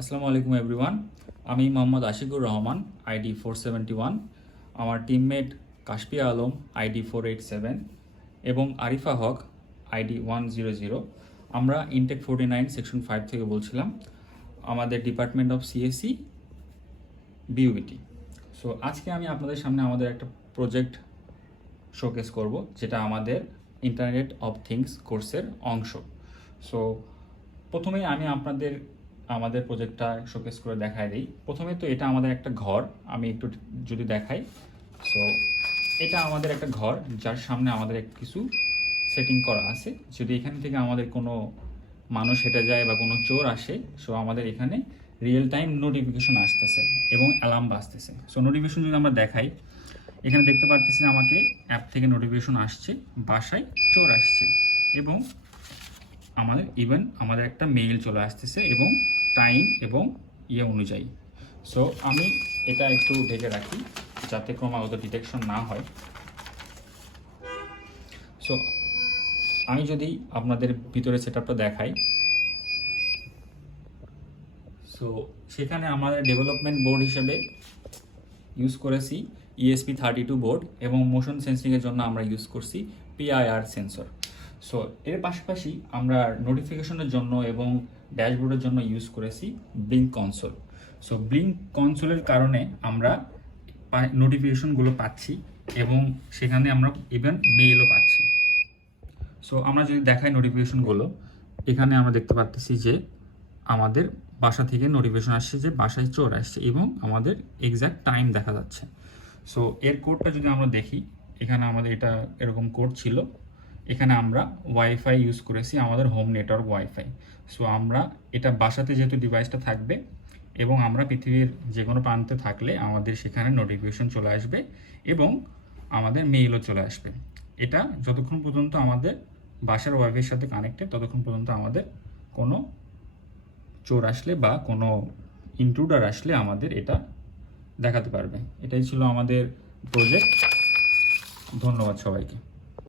আসসালামু আলাইকুম এভরিওয়ান। আমি মোহাম্মদ আশিকুর রহমান, আইডি 471। আমার টিমমেট কাশপিয়া আলম, আইডি 487 এবং আরিফা হক, আইডি 100। আমরা ইনটেক 49 সেকশন 5 থেকে বলছিলাম, আমাদের ডিপার্টমেন্ট অফ সিএসসি বিউবিটি। সো আজকে আমি আপনাদের সামনে আমাদের একটা প্রজেক্ট শোকেস করব, যেটা আমাদের ইন্টারনেট অফ থিংস কোর্সের অংশ। সো প্রথমেই আমি আমাদের প্রজেক্টটা শোকেস করে দেখাই দিই। প্রথমে তো এটা আমাদের একটা ঘর, আমি একটু যদি দেখাই। সো এটা আমাদের একটা ঘর, যার সামনে আমাদের কিছু সেটিং করা আছে। যদি এখান থেকে আমাদের কোনো মানুষ হেঁটে যায় বা কোনো চোর আসে, সো আমাদের এখানে রিয়েল টাইম নোটিফিকেশন আসতেছে এবং অ্যালার্ম বাজতেছে। সো নোটিফিকেশন যদি আমরা দেখাই, এখানে দেখতে পারতেছি আমাকে অ্যাপ থেকে নোটিফিকেশন আসছে, বাসায় চোর আসছে, এবং আমাদের একটা মেইল চলে আসতেছে এবং টাইম এবং অনুযায়ী। সো আমি এটা একটু ঢেকে রাখি যাতে ক্রমাগত ডিটেকশন না হয়। সো আমি যদি আপনাদের ভিতরে সেটআপটা দেখাই, সো সেখানে আমাদের ডেভেলপমেন্ট বোর্ড হিসেবে ইউজ করেছি ESP32 বোর্ড, এবং মোশন সেন্সিংয়ের জন্য আমরা ইউজ করছি PIR সেন্সর। সো এর পাশাপাশি আমরা নোটিফিকেশনের জন্য এবং ড্যাশবোর্ডের জন্য ইউজ করেছি ব্লিঙ্ক কনসোল। সো ব্লিঙ্ক কনসোলের কারণে আমরা নোটিফিকেশনগুলো পাচ্ছি এবং সেখানে আমরা ইভেন মেইলও পাচ্ছি। সো আমরা যদি দেখাই নোটিফিকেশনগুলো, এখানে আমরা দেখতে পাচ্ছি যে আমাদের বাসা থেকে নোটিফিকেশন আসছে যে বাসায় চোর আসছে এবং আমাদের এক্স্যাক্ট টাইম দেখা যাচ্ছে। সো এর কোডটা যদি আমরা দেখি, এখানে আমাদের এটা এরকম কোড ছিল। এখানে আমরা ওয়াইফাই ইউজ করেছি, আমাদের হোম নেটওয়ার্ক ওয়াইফাই। সো আমরা এটা বাসাতে যেহেতু ডিভাইসটা থাকবে এবং আমরা পৃথিবীর যে কোনো প্রান্তে থাকলে আমাদের সেখানে নোটিফিকেশন চলে আসবে এবং আমাদের মেইলও চলে আসবে। এটা যতক্ষণ পর্যন্ত আমাদের বাসার ওয়াইফাইয়ের সাথে কানেক্টেড, ততক্ষণ পর্যন্ত আমাদের কোনো চোর আসলে বা কোনো ইন্ট্রুডার আসলে আমাদের এটা দেখাতে পারবে। এটাই ছিল আমাদের প্রজেক্ট। ধন্যবাদ সবাইকে।